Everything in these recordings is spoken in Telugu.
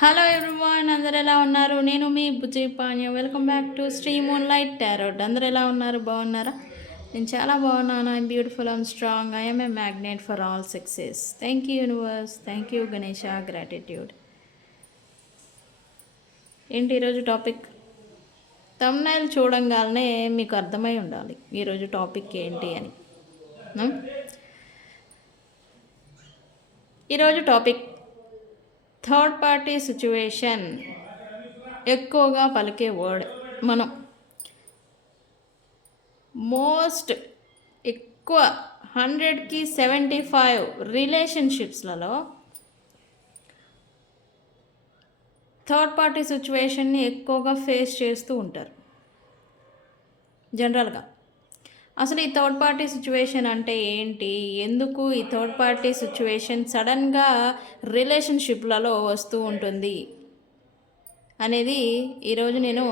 హలో ఎవ్రీవన్, అందరు ఎలా ఉన్నారు? నేను మీ Bujji Panya. Welcome back to Sri Moonlight Tarot. అందరు ఎలా ఉన్నారు? బాగున్నారా? నేను చాలా బాగున్నాను. I'm beautiful, I'm strong, I'm a magnet for all success. Thank you universe, thank you Ganesha, gratitude. ఏంటి ఈరోజు టాపిక్? తమ్నైల్ చూడంగానే మీకు అర్థమై ఉండాలి ఈరోజు టాపిక్ ఏంటి అని. ఈరోజు టాపిక్ థర్డ్ పార్టీ సిచ్యువేషన్. ఎక్కువగా పలికే వర్డ్ మనం మోస్ట్ ఎక్కువ 100కి 75 రిలేషన్షిప్స్లలో థర్డ్ పార్టీ సిచ్యువేషన్ని ఎక్కువగా ఫేస్ చేస్తూ ఉంటారు జనరల్గా. అసలు ఈ థర్డ్ పార్టీ సిచ్యువేషన్ అంటే ఏంటి, ఎందుకు ఈ థర్డ్ పార్టీ సిచ్యువేషన్ సడన్గా రిలేషన్షిప్లలో వస్తూ ఉంటుంది అనేది ఈరోజు నేను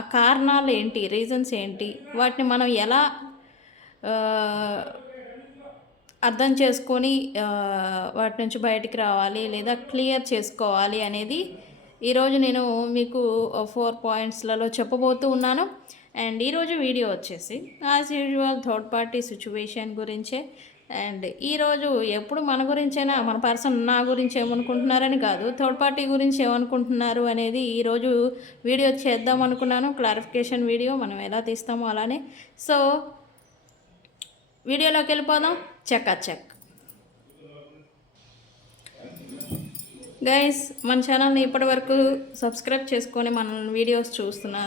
ఆ కారణాలు ఏంటి, రీజన్స్ ఏంటి, వాటిని మనం ఎలా అర్థం చేసుకొని వాటి నుంచి బయటికి రావాలి లేదా క్లియర్ చేసుకోవాలి అనేది ఈరోజు నేను మీకు 4 పాయింట్స్లలో చెప్పబోతూ ఉన్నాను. అండ్ ఈరోజు వీడియో వచ్చేసి as usual third party situation గురించే. అండ్ ఈరోజు ఎప్పుడు మన గురించైనా, మన పర్సన్ నా గురించి ఏమనుకుంటున్నారని కాదు, థర్డ్ పార్టీ గురించి ఏమనుకుంటున్నారు అనేది ఈరోజు వీడియో చేద్దాం అనుకున్నాను. క్లారిఫికేషన్ వీడియో మనం ఎలా తీస్తామో అలానే. సో వీడియోలోకి వెళ్ళిపోదాం. చెక్ గైస్, మన ఛానల్ని ఇప్పటి వరకు సబ్స్క్రైబ్ చేసుకొని మన వీడియోస్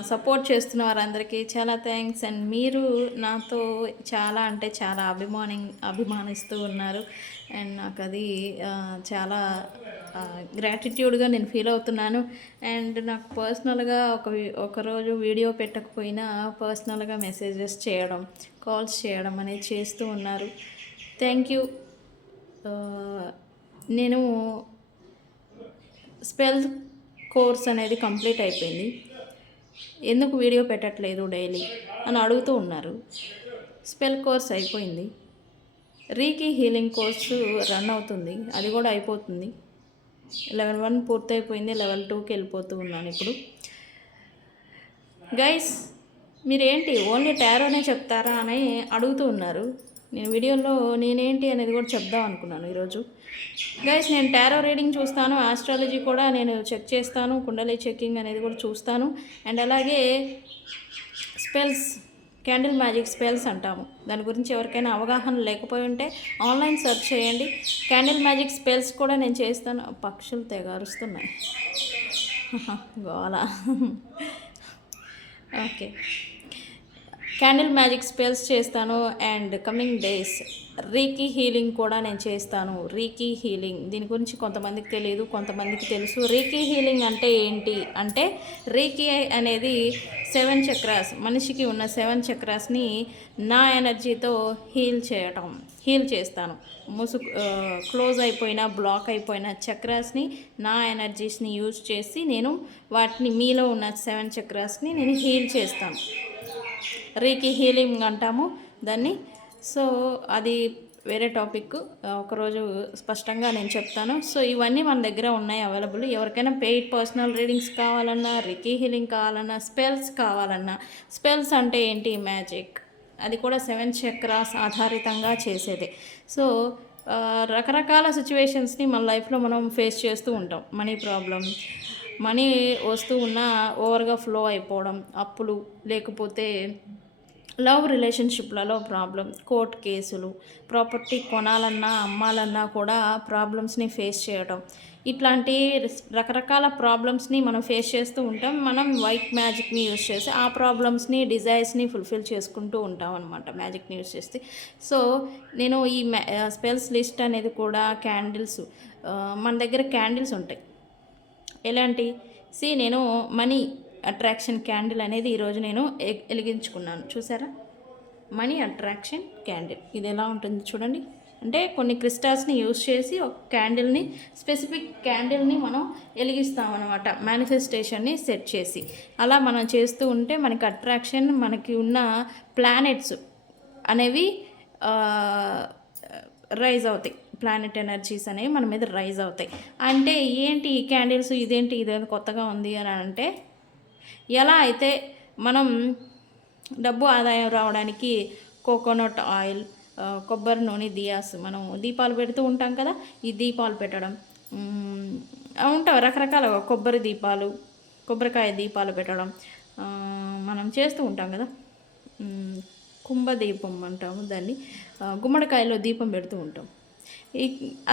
సపోర్ట్ చేస్తున్న వారందరికీ చాలా థ్యాంక్స్. అండ్ మీరు నాతో చాలా అంటే చాలా అభిమానిస్తూ ఉన్నారు. అండ్ నాకు అది చాలా గ్రాటిట్యూడ్గా నేను ఫీల్ అవుతున్నాను. అండ్ నాకు పర్సనల్గా ఒకరోజు వీడియో పెట్టకపోయినా పర్సనల్గా మెసేజెస్ చేయడం, కాల్స్ చేయడం అనేది చేస్తూ ఉన్నారు. Thank you. నేను స్పెల్ కోర్స్ అనేది కంప్లీట్ అయిపోయింది, ఎందుకు వీడియో పెట్టట్లేదు డైలీ అని అడుగుతూ ఉన్నారు. స్పెల్ కోర్స్ అయిపోయింది, రీకీ హీలింగ్ కోర్సు రన్ అవుతుంది, అది కూడా అయిపోతుంది. లెవెల్ 1 పూర్తయిపోయింది, లెవెల్ 2కి వెళ్ళిపోతూ ఉన్నాను ఇప్పుడు. గైస్, మీరేంటి ఓన్లీ టారోనే చెప్తారా అని అడుగుతూ ఉన్నారు. నేను వీడియోలో నేనేంటి అనేది కూడా చెప్దాం అనుకున్నాను ఈరోజు. గైస్, నేను టారో రీడింగ్ చూస్తాను, ఆస్ట్రాలజీ కూడా నేను చెక్ చేస్తాను, కుండలి చెకింగ్ అనేది కూడా చూస్తాను. అండ్ అలాగే స్పెల్స్, క్యాండిల్ మ్యాజిక్ స్పెల్స్ అంటాము, దాని గురించి ఎవరికైనా అవగాహన లేకపోయి ఉంటే ఆన్లైన్ సెర్చ్ చేయండి. క్యాండిల్ మ్యాజిక్ స్పెల్స్ కూడా నేను చేస్తాను. పక్షులు తెగ అరుస్తున్నాయి, గోలా. ఓకే, క్యాండిల్ మ్యాజిక్ స్పెల్స్ చేస్తాను. And coming days reiki healing కూడా నేను చేస్తాను. రీకీ హీలింగ్ దీని గురించి కొంతమందికి తెలియదు, కొంతమందికి తెలుసు. రీకీ హీలింగ్ అంటే ఏంటి అంటే, రీకీ అనేది 7 చక్రాస్, మనిషికి ఉన్న 7 చక్రాస్ని నా ఎనర్జీతో హీల్ చేస్తాను. క్లోజ్ అయిపోయిన, బ్లాక్ అయిపోయిన చక్రాస్ని నా ఎనర్జీస్ని యూజ్ చేసి నేను వాటిని, మీలో ఉన్న 7 చక్రాస్ని నేను హీల్ చేస్తాను. రీకీ హీలింగ్ అంటాము దాన్ని. సో అది వేరే టాపిక్, ఒకరోజు స్పష్టంగా నేను చెప్తాను. సో ఇవన్నీ మన దగ్గర ఉన్నాయి అవైలబుల్. ఎవరికైనా పెయిడ్ పర్సనల్ రీడింగ్స్ కావాలన్నా, రీకీ హీలింగ్ కావాలన్నా, స్పెల్స్ కావాలన్నా. స్పెల్స్ అంటే ఏంటి? మ్యాజిక్, అది కూడా 7 చక్రాస్ ఆధారితంగా చేసేదే. సో రకరకాల సిచ్యువేషన్స్ని మన లైఫ్లో మనం ఫేస్ చేస్తూ ఉంటాం. మనీ ప్రాబ్లం, మనీ వస్తూ ఉన్నా ఓవర్గా ఫ్లో అయిపోవడం, అప్పులు, లేకపోతే లవ్ రిలేషన్షిప్లలో ప్రాబ్లం, కోర్ట్ కేసులు, ప్రాపర్టీ కొనాలన్నా అమ్మాలన్నా కూడా ప్రాబ్లమ్స్ని ఫేస్ చేయడం, ఇట్లాంటి రకరకాల ప్రాబ్లమ్స్ని మనం ఫేస్ చేస్తూ ఉంటాం. మనం వైట్ మ్యాజిక్ని యూజ్ చేసి ఆ ప్రాబ్లమ్స్ని, డిజైర్స్ని ఫుల్ఫిల్ చేసుకుంటూ ఉంటాం అనమాట మ్యాజిక్ని యూజ్ చేసి. సో నేను ఈ స్పెల్స్ లిస్ట్ అనేది కూడా క్యాండిల్స్, మన దగ్గర క్యాండిల్స్ ఉంటాయి. ఎలాంటి నేను మనీ అట్రాక్షన్ క్యాండిల్ అనేది ఈరోజు నేను వెలిగించుకున్నాను. చూసారా, మనీ అట్రాక్షన్ క్యాండిల్. ఇది ఎలా ఉంటుంది చూడండి. అంటే కొన్ని క్రిస్టల్స్ని యూజ్ చేసి ఒక క్యాండిల్ని, స్పెసిఫిక్ క్యాండిల్ని మనం వెలిగిస్తామన్నమాట, మేనిఫెస్టేషన్ని సెట్ చేసి. అలా మనం చేస్తూ ఉంటే మనకి అట్రాక్షన్, మనకి ఉన్న ప్లానెట్స్ అనేవి రైజ్ అవుతాయి, ప్లానెట్ ఎనర్జీస్ అనేవి మన మీద రైజ్ అవుతాయి. అంటే ఏంటి ఈ క్యాండిల్స్, ఇదేంటి కొత్తగా ఉంది అని అంటే, ఎలా అయితే మనం డబ్బు ఆదాయం రావడానికి కోకోనట్ ఆయిల్, కొబ్బరి నూనె, దియాస్, మనం దీపాలు పెడుతూ ఉంటాం కదా, ఈ దీపాలు పెట్టడం ఉంటాం రకరకాల కొబ్బరి దీపాలు, కొబ్బరికాయ దీపాలు పెట్టడం మనం చేస్తూ ఉంటాం కదా. కుంభదీపం అంటాము దాన్ని, గుమ్మడికాయలో దీపం పెడుతూ ఉంటాం.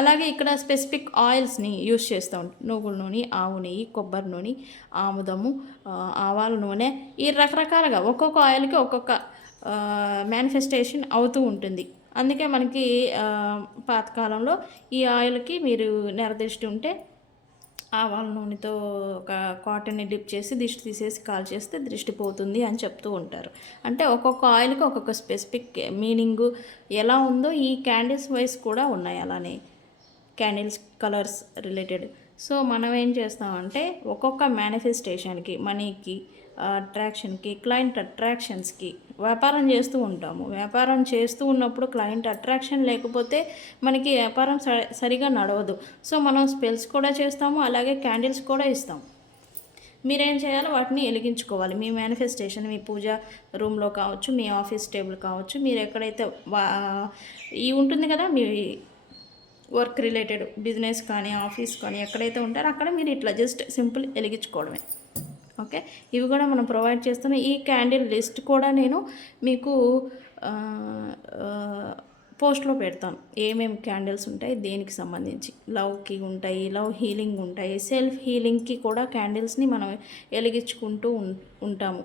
అలాగే ఇక్కడ స్పెసిఫిక్ ఆయిల్స్ని యూస్ చేస్తూ ఉంటాం. నువ్వుల నూనె, ఆవు నెయ్యి, కొబ్బరి నూనె, ఆముదము, ఆవాల నూనె, ఈ రకరకాలుగా ఒక్కొక్క ఆయిల్కి ఒక్కొక్క మేనిఫెస్టేషన్ అవుతూ ఉంటుంది. అందుకే మనకి పాతకాలంలో ఈ ఆయిల్కి మీరు నిర్దిష్టి ఉంటే ఆవాల నూనెతో ఒక కాటన్ని డిప్ చేసి దిష్టి తీసేసి కాల్ చేస్తే దృష్టి పోతుంది అని చెప్తూ ఉంటారు. అంటే ఒక్కొక్క ఆయిల్కి ఒక్కొక్క స్పెసిఫిక్ మీనింగు ఎలా ఉందో ఈ క్యాండిల్స్ వైస్ కూడా ఉన్నాయి అలానే, క్యాండిల్స్ కలర్స్ రిలేటెడ్. సో మనం ఏం చేస్తామంటే ఒక్కొక్క మేనిఫెస్టేషన్కి, మనీకి, అట్రాక్షన్కి, క్లయింట్ అట్రాక్షన్స్కి వ్యాపారం చేస్తూ ఉంటాము. వ్యాపారం చేస్తూ ఉన్నప్పుడు క్లయింట్ అట్రాక్షన్ లేకపోతే మనకి వ్యాపారం సరిగా నడవదు. సో మనం స్పెల్స్ కూడా చేస్తాము, అలాగే క్యాండిల్స్ కూడా ఇస్తాం. మీరేం చేయాలో వాటిని వెలిగించుకోవాలి. మీ మేనిఫెస్టేషన్ మీ పూజ రూమ్లో కావచ్చు, మీ ఆఫీస్ టేబుల్ కావచ్చు, మీరు ఎక్కడైతే ఈ ఉంటుంది కదా మీ వర్క్ రిలేటెడ్ బిజినెస్ కానీ ఆఫీస్ కానీ ఎక్కడైతే ఉంటారో అక్కడ మీరు ఇట్లా జస్ట్ సింపుల్ వెలిగించుకోవడమే. ఓకే, ఇవి కూడా మనం ప్రొవైడ్ చేస్తున్నాం. ఈ క్యాండిల్ లిస్ట్ కూడా నేను మీకు పోస్ట్లో పెడతాను. ఏమేమి క్యాండిల్స్ ఉంటాయి, దేనికి సంబంధించి. లవ్కి ఉంటాయి, లవ్ హీలింగ్ ఉంటాయి, సెల్ఫ్ హీలింగ్కి కూడా క్యాండిల్స్ని మనం వెలిగించుకుంటూ ఉంటాము.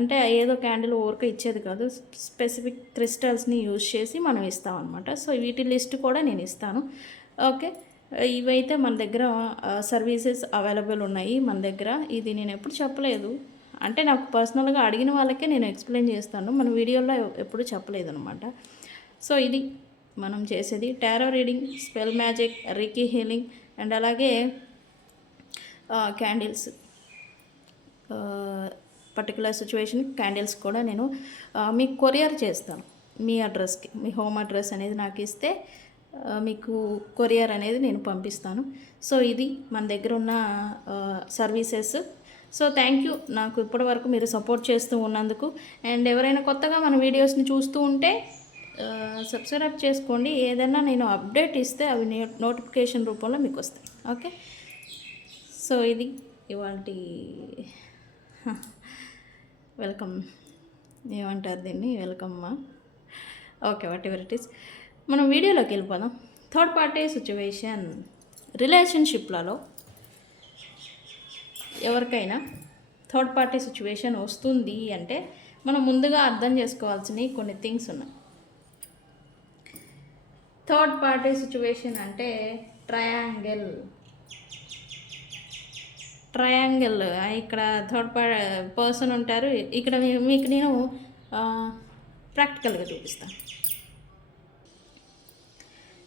అంటే ఏదో క్యాండిల్ ఊరికే ఇచ్చేది కాదు, స్పెసిఫిక్ క్రిస్టల్స్ని యూజ్ చేసి మనం ఇస్తాం అనమాట. సో వీటి లిస్ట్ కూడా నేను ఇస్తాను. ఓకే, ఇవైతే మన దగ్గర సర్వీసెస్ అవైలబుల్ ఉన్నాయి మన దగ్గర. ఇది నేను ఎప్పుడు చెప్పలేదు, అంటే నాకు పర్సనల్గా అడిగిన వాళ్ళకే నేను ఎక్స్ప్లెయిన్ చేస్తాను, మన వీడియోలో ఎప్పుడు చెప్పలేదు అనమాట. సో ఇది మనం చేసేది tarot reading, spell magic, reiki healing and అలాగే క్యాండిల్స్. పర్టికులర్ సిచ్యువేషన్ క్యాండిల్స్ కూడా నేను మీకు కొరియర్ చేస్తాను. మీ అడ్రస్కి, మీ హోమ్ అడ్రస్ అనేది నాకు ఇస్తే మీకు కొరియర్ అనేది నేను పంపిస్తాను. సో ఇది మన దగ్గర ఉన్న సర్వీసెస్. సో థ్యాంక్ యూ, నాకు ఇప్పటి వరకు మీరు సపోర్ట్ చేస్తూ ఉన్నందుకు. అండ్ ఎవరైనా కొత్తగా మన వీడియోస్ని చూస్తూ ఉంటే సబ్స్క్రైబ్ చేసుకోండి. ఏదైనా నేను అప్డేట్ ఇస్తే అవి నోటిఫికేషన్ రూపంలో మీకు వస్తాయి. ఓకే, సో ఇది ఇవాల్టి వెల్కమ్, ఏమంటారు దీన్ని, వెల్కమ్మా. Okay, whatever it is, మనం వీడియోలోకి వెళ్ళిపోదాం. థర్డ్ పార్టీ సిచ్యువేషన్, రిలేషన్షిప్లలో ఎవరికైనా థర్డ్ పార్టీ సిచ్యువేషన్ వస్తుంది అంటే మనం ముందుగా అర్థం చేసుకోవాల్సినవి కొన్ని థింగ్స్ ఉన్నాయి. థర్డ్ పార్టీ సిచ్యువేషన్ అంటే ట్రయాంగిల్. ఇక్కడ థర్డ్ పర్సన్ ఉంటారు. ఇక్కడ మీకు నేను ప్రాక్టికల్గా చూపిస్తాను.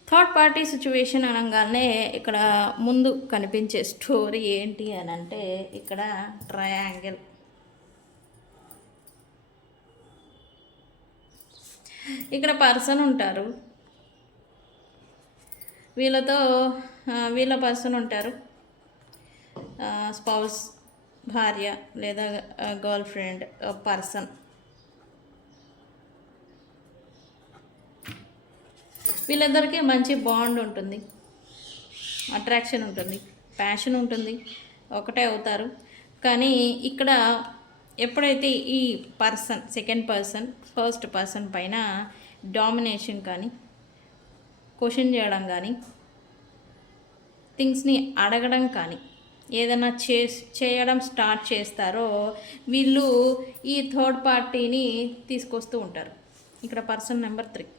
థర్డ్ పార్టీ సిచ్యువేషన్ అనగానే ఇక్కడ ముందు కనిపించే స్టోరీ ఏంటి అని అంటే, ఇక్కడ ట్రయాంగిల్. ఇక్కడ పర్సన్ ఉంటారు, వీళ్ళ పర్సన్ ఉంటారు, స్పౌస్, భార్య లేదా గర్ల్ ఫ్రెండ్ పర్సన్. వీళ్ళందరికీ మంచి బాండ్ ఉంటుంది, అట్రాక్షన్ ఉంటుంది, ప్యాషన్ ఉంటుంది, ఒకటే అవుతారు. కానీ ఇక్కడ ఎప్పుడైతే ఈ person, second person first person పైన డామినేషన్ కానీ, క్వశ్చన్ చేయడం కానీ, థింగ్స్ని అడగడం కానీ, ఏదైనా చేయడం స్టార్ట్ చేస్తారో వీళ్ళు ఈ థర్డ్ పార్టీని తీసుకొస్తూ ఉంటారు. ఇక్కడ పర్సన్ నెంబర్ 3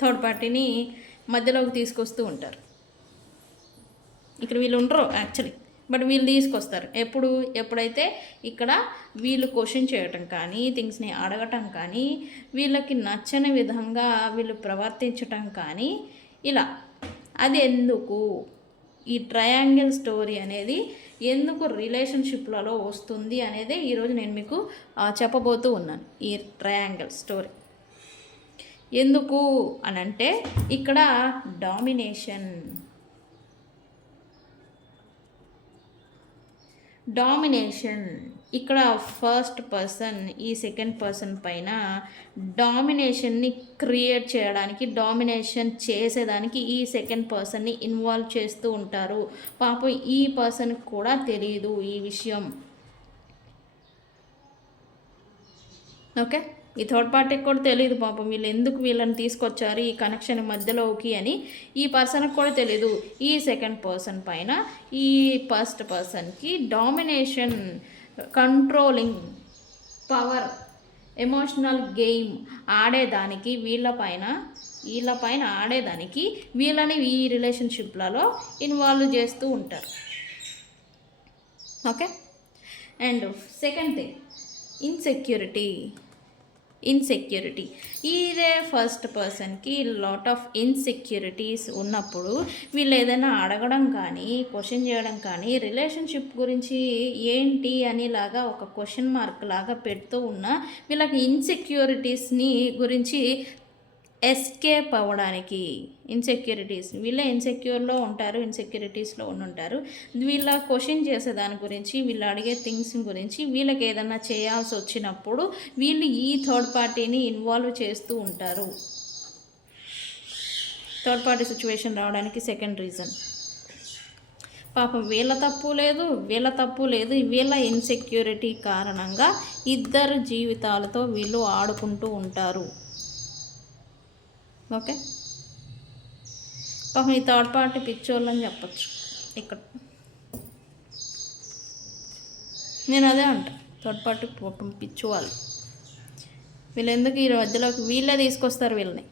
థర్డ్ పార్టీని మధ్యలోకి తీసుకొస్తూ ఉంటారు. ఇక్కడ వీళ్ళు ఉండరు యాక్చువల్లీ, బట్ వీళ్ళు తీసుకొస్తారు. ఎప్పుడైతే ఇక్కడ వీళ్ళు క్వశ్చన్ చేయటం కానీ, థింగ్స్ని అడగటం కానీ, వీళ్ళకి నచ్చని విధంగా వీళ్ళు ప్రవర్తించటం కానీ, ఇలా అది ఎందుకు, ఈ ట్రయాంగిల్ స్టోరీ అనేది ఎందుకు రిలేషన్షిప్లలో వస్తుంది అనేది ఈరోజు నేను మీకు చెప్పబోతూ ఉన్నాను. ఈ ట్రయాంగిల్ స్టోరీ ఎందుకు అని అంటే ఇక్కడ డామినేషన్ ఇక్కడ ఫస్ట్ పర్సన్ ఈ సెకండ్ పర్సన్ పైన డామినేషన్ని క్రియేట్ చేయడానికి, డామినేషన్ చేసేదానికి ఈ సెకండ్ పర్సన్ని ఇన్వాల్వ్ చేస్తూ ఉంటారు. పాపం ఈ పర్సన్కి కూడా తెలియదు ఈ విషయం. ఓకే, ఈ థర్డ్ పార్టీకి కూడా తెలియదు పాపం వీళ్ళు ఎందుకు వీళ్ళని తీసుకొచ్చారు ఈ కనెక్షన్ మధ్యలోకి అని ఈ పర్సన్కి కూడా తెలియదు. ఈ సెకండ్ పర్సన్ పైన ఈ ఫస్ట్ పర్సన్కి domination, controlling power, emotional game ఆడేదానికి వీళ్ళ పైన ఆడేదానికి వీళ్ళని ఈ రిలేషన్షిప్లలో ఇన్వాల్వ్ చేస్తూ ఉంటారు. Okay, and second thing insecurity. ఇదే ఫస్ట్ పర్సన్కి లాట్ ఆఫ్ ఇన్సెక్యూరిటీస్ ఉన్నప్పుడు వీళ్ళు ఏదైనా అడగడం కానీ, క్వశ్చన్ చేయడం కానీ, రిలేషన్షిప్ గురించి ఏంటి అనేలాగా ఒక క్వశ్చన్ మార్క్ లాగా పెడుతూ ఉన్న వీళ్ళకి ఇన్సెక్యూరిటీస్ని గురించి ఎస్కేప్ అవ్వడానికి, వీళ్ళే ఇన్సెక్యూర్లో ఉంటారు, ఇన్సెక్యూరిటీస్లో ఉంటారు. వీళ్ళ క్వశ్చన్ చేసే దాని గురించి, వీళ్ళు అడిగే థింగ్స్ గురించి వీళ్ళకి ఏదన్నా చేయాల్సి వచ్చినప్పుడు వీళ్ళు ఈ థర్డ్ పార్టీని ఇన్వాల్వ్ చేస్తూ ఉంటారు. థర్డ్ పార్టీ సిచ్యువేషన్ రావడానికి సెకండ్ రీజన్ పాపం వీళ్ళ తప్పు లేదు, వీళ్ళ ఇన్సెక్యూరిటీ కారణంగా ఇద్దరు జీవితాలతో వీళ్ళు ఆడుకుంటూ ఉంటారు. ఓకే, పాపం ఈ థర్డ్ పార్టీ పిచ్చోళ్ళు అని చెప్పచ్చు. ఇక్కడ నేను అదే అంట, థర్డ్ పార్టీ పాపం పిచ్చివాళ్ళు. వీళ్ళు ఎందుకు ఈ మధ్యలోకి వీళ్ళే తీసుకొస్తారు వీళ్ళని.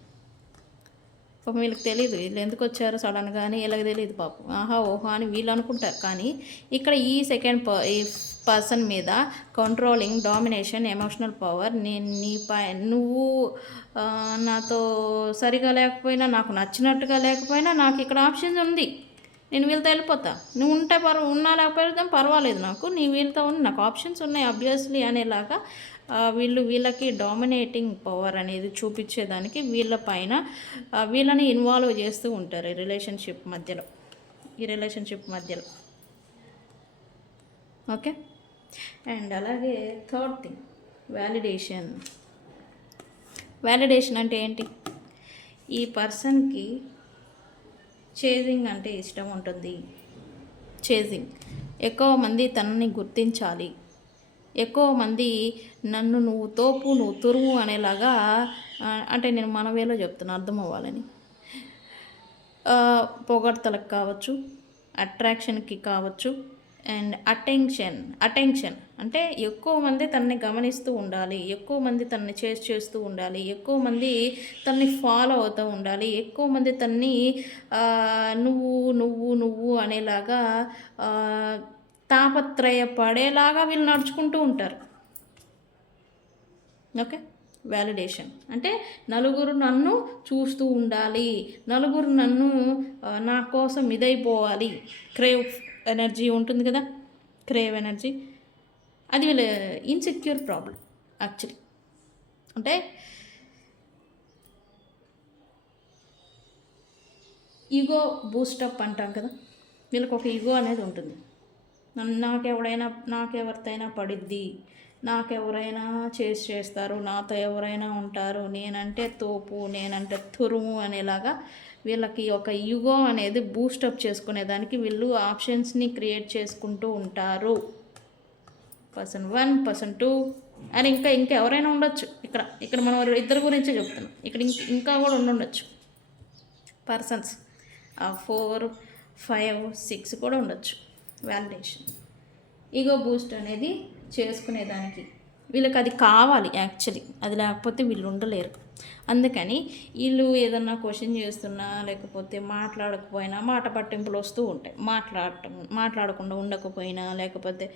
పాపం వీళ్ళకి తెలియదు వీళ్ళు ఎందుకు వచ్చారు సడన్గా అని, వీళ్ళకి తెలియదు పాపం. ఓహో అని వీళ్ళు అనుకుంటారు. కానీ ఇక్కడ ఈ సెకండ్ ఈ పర్సన్ మీద కంట్రోలింగ్, డామినేషన్, ఎమోషనల్ పవర్, నువ్వు నాతో సరిగా లేకపోయినా, నాకు నచ్చినట్టుగా లేకపోయినా నాకు ఇక్కడ ఆప్షన్ ఉంది, నేను వీళ్ళతో వెళ్ళిపోతా, నువ్వు ఉంటే ఉన్నా లేకపోతే పర్వాలేదు, నాకు నీ వీళ్ళతో ఉంది, నాకు ఆప్షన్స్ ఉన్నాయి అబ్వియస్లీ అనేలాగా వీళ్ళకి డామినేటింగ్ పవర్ అనేది చూపించేదానికి వీళ్ళని ఇన్వాల్వ్ చేస్తూ ఉంటారు ఈ రిలేషన్షిప్ మధ్యలో. ఓకే, అండ్ అలాగే థర్డ్ థింగ్ వ్యాలిడేషన్ అంటే ఏంటి? ఈ పర్సన్కి చేజింగ్ అంటే ఇష్టం ఉంటుంది. ఎక్కువ మంది తనని గుర్తించాలి, ఎక్కువ మంది నన్ను నువ్వు తోపు, నువ్వు తురుము అనేలాగా, అంటే నేను మన వేలో చెప్తున్నా అర్థం అవ్వాలని, పొగడ్తలకు కావచ్చు, అట్రాక్షన్కి కావచ్చు, అండ్ అటెన్షన్ అంటే ఎక్కువ మంది తనని గమనిస్తూ ఉండాలి, ఎక్కువ మంది తనని చేస్తూ ఉండాలి, ఎక్కువ మంది తనని ఫాలో అవుతూ ఉండాలి, ఎక్కువ మంది తనని నువ్వు అనేలాగా తాపత్రయపడేలాగా వీళ్ళు నడుచుకుంటూ ఉంటారు. ఓకే, వ్యాలిడేషన్ అంటే నలుగురు నన్ను చూస్తూ ఉండాలి, నలుగురు నన్ను నా కోసం ఇదైపోవాలి. క్రేవ్ ఎనర్జీ ఉంటుంది కదా, క్రేవ్ ఎనర్జీ, అది వీళ్ళ ఇన్సెక్యూర్ ప్రాబ్లం యాక్చువల్లీ. అంటే ఈగో బూస్టప్ అంటాం కదా, వీళ్ళకి ఒక ఈగో అనేది ఉంటుంది. నాకెవరితైనా పడిద్ది, నాకెవరైనా చేస్తారు, నాతో ఎవరైనా ఉంటారు, నేనంటే తోపు, నేనంటే తురుము అనేలాగా వీళ్ళకి ఒక ఈగో అనేది బూస్టప్ చేసుకునేదానికి వీళ్ళు ఆప్షన్స్ని క్రియేట్ చేసుకుంటూ ఉంటారు. పర్సన్ 1, పర్సన్ 2 అని ఇంకా ఎవరైనా ఉండొచ్చు. ఇక్కడ మనం ఇద్దరు గురించే చెప్తున్నాం. ఇక్కడ ఇంకా కూడా ఉండొచ్చు పర్సన్స్. 4, 5, 6 కూడా ఉండొచ్చు. వ్యాలిడేషన్, ఈగో బూస్ట్ అనేది చేసుకునేదానికి వీళ్ళకి అది కావాలి యాక్చువల్లీ. అది లేకపోతే వీళ్ళు ఉండలేరు. అందుకని వీళ్ళు ఏదన్నా క్వశ్చన్ చేస్తున్నా, లేకపోతే మాట్లాడకపోయినా మాట పట్టింపులు వస్తూ ఉంటాయి. మాట్లాడకుండా ఉండకపోయినా, లేకపోతే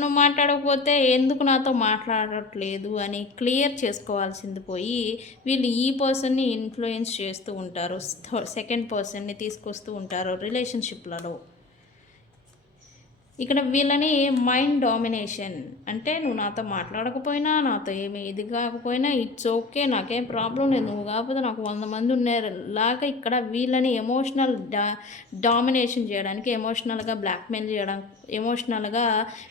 నువ్వు మాట్లాడకపోతే ఎందుకు నాతో మాట్లాడట్లేదు అని క్లియర్ చేసుకోవాల్సింది పోయి వీళ్ళు ఈ పర్సన్ని ఇన్ఫ్లుయెన్స్ చేస్తూ ఉంటారు, సెకండ్ పర్సన్ని తీసుకొస్తూ ఉంటారు రిలేషన్షిప్లలో. ఇక్కడ వీళ్ళని మైండ్ డామినేషన్ అంటే నువ్వు నాతో మాట్లాడకపోయినా నాతో ఏమి ఇది కాకపోయినా ఇట్స్ ఓకే, నాకేం ప్రాబ్లం లేదు, నువ్వు కాకపోతే నాకు 100 మంది ఉన్నారు లాగా ఇక్కడ వీళ్ళని ఎమోషనల్ డామినేషన్ చేయడానికి, ఎమోషనల్గా బ్లాక్మెయిల్ చేయడం, ఎమోషనల్గా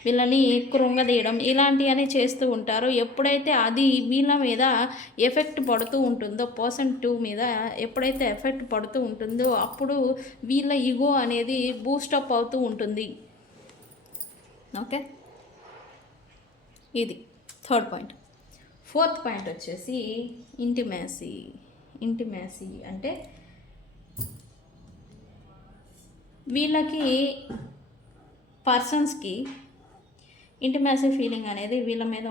వీళ్ళని కృంగదీయడం ఇలాంటివన్నీ చేస్తూ ఉంటారు. ఎప్పుడైతే అది వీళ్ళ మీద ఎఫెక్ట్ పడుతూ ఉంటుందో, పర్సన్ 2 మీద ఎప్పుడైతే ఎఫెక్ట్ పడుతూ ఉంటుందో అప్పుడు వీళ్ళ ఈగో అనేది బూస్టప్ అవుతూ ఉంటుంది. ఓకే, ఇది థర్డ్ పాయింట్. ఫోర్త్ పాయింట్ వచ్చేసి ఇంటిమేసీ అంటే వీళ్ళకి పర్సన్స్కి ఇంటిమేసీ ఫీలింగ్ అనేది వీళ్ళ మీద